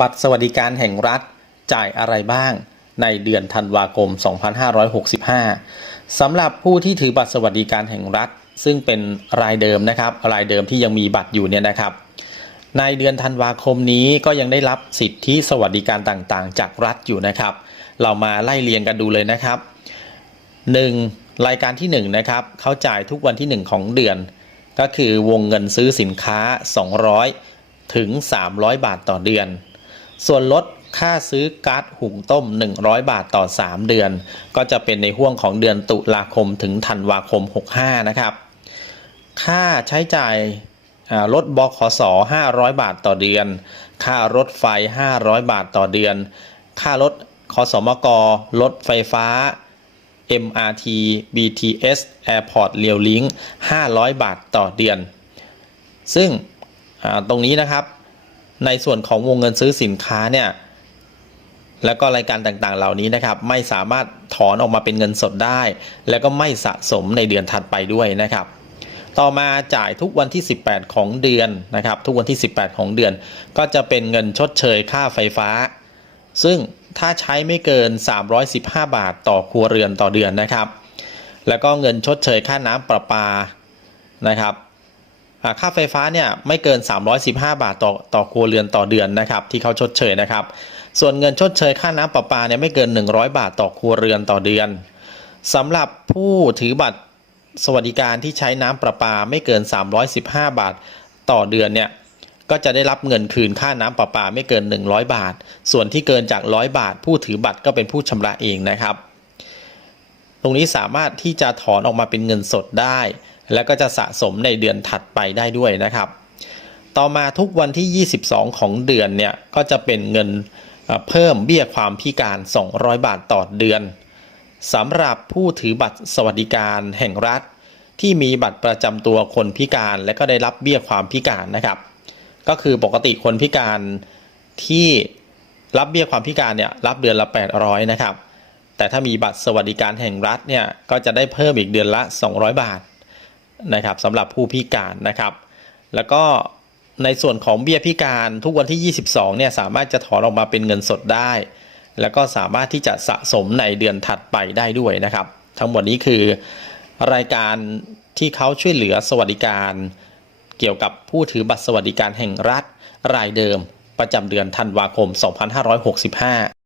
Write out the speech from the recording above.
บัตรสวัสดิการแห่งรัฐจ่ายอะไรบ้างในเดือนธันวาคม 2565 สำหรับผู้ที่ถือบัตรสวัสดิการแห่งรัฐ ซึ่งเป็นรายเดิมนะครับ รายเดิมที่ยังมีบัตรอยู่เนี่ยนะครับ ในเดือนธันวาคมนี้ก็ยังได้รับสิทธิสวัสดิการต่างๆ จากรัฐอยู่นะครับ เรามาไล่เรียงกันดูเลยนะครับ 1. รายการที่ 1 นะครับ เขาจ่ายทุกวันที่ 1 ของเดือน ก็คือวงเงินซื้อสินค้า 200 ถึง 300 บาทต่อเดือน ส่วนลดค่าซื้อก๊าซหุงต้ม 100 บาทต่อ 3 เดือน ก็จะเป็นในห่วงของเดือนตุลาคมถึงธันวาคม 65 นะครับ ค่าใช้จ่ายรถบขส500 บาทต่อเดือน ค่ารถไฟ 500 บาทต่อเดือน ค่ารถคสมกรถไฟฟ้า MRT BTS Airport Rail Link 500 บาทต่อเดือน ซึ่งตรงนี้นะครับ ในส่วนของวงเงินซื้อสินค้าเนี่ยแล้วก็รายการต่างๆ เหล่านี้นะครับ ไม่สามารถถอนออกมาเป็นเงินสดได้ แล้วก็ไม่สะสมในเดือนถัดไปด้วยนะครับ ต่อมาจ่ายทุกวันที่ 18 ของเดือนนะครับ ทุกวันที่ 18 ของเดือน ก็จะเป็นเงินชดเชยค่าไฟฟ้า ซึ่งถ้าใช้ไม่เกิน 315 บาทต่อครัวเรือนต่อเดือนนะครับ แล้วก็เงินชดเชยค่าน้ำประปานะครับ ค่าไฟฟ้าเนี่ยไม่เกิน 315 บาทต่อต่อครัวเรือนต่อเดือนนะครับที่เขาชดเชยนะครับ ส่วนเงินชดเชยค่าน้ำประปาเนี่ยไม่เกิน 100 บาทต่อครัวเรือนต่อเดือนสำหรับผู้ถือบัตรสวัสดิการที่ใช้น้ำประปาไม่เกิน 315 บาทต่อเดือนเนี่ยก็จะได้รับเงินคืนค่าน้ำประปาไม่เกิน 100 บาท ส่วนที่เกินจาก 100 บาท ผู้ถือบัตรก็เป็นผู้ชำระเองนะครับ ตรงนี้สามารถที่จะถอนออกมาเป็นเงินสดได้ แล้วก็จะสะสมในเดือนถัดไปได้ด้วยนะครับ ต่อมาทุกวันที่ 22 ของเดือนเนี่ยก็จะเป็นเงินเพิ่มเบี้ยความพิการ 200 บาทต่อเดือนสำหรับผู้ถือบัตรสวัสดิการแห่งรัฐ ที่มีบัตรประจำตัวคนพิการและก็ได้รับเบี้ยความพิการนะครับ ก็คือปกติคนพิการที่รับเบี้ยความพิการเนี่ยรับเดือนละ 800 นะครับ แต่ถ้ามีบัตรสวัสดิการแห่งรัฐเนี่ยก็จะได้เพิ่มอีกเดือนละ 200 บาท นะครับสำหรับผู้พิการนะครับ แล้วก็ในส่วนของเบี้ยพิการทุกวันที่ 22 เนี่ยสามารถจะถอนออกมาเป็นเงินสดได้ แล้วก็สามารถที่จะสะสมในเดือนถัดไปได้ด้วยนะครับ ทั้งหมดนี้คือรายการที่เขาช่วยเหลือสวัสดิการ เกี่ยวกับผู้ถือบัตรสวัสดิการแห่งรัฐรายเดิมประจำเดือนธันวาคม 2565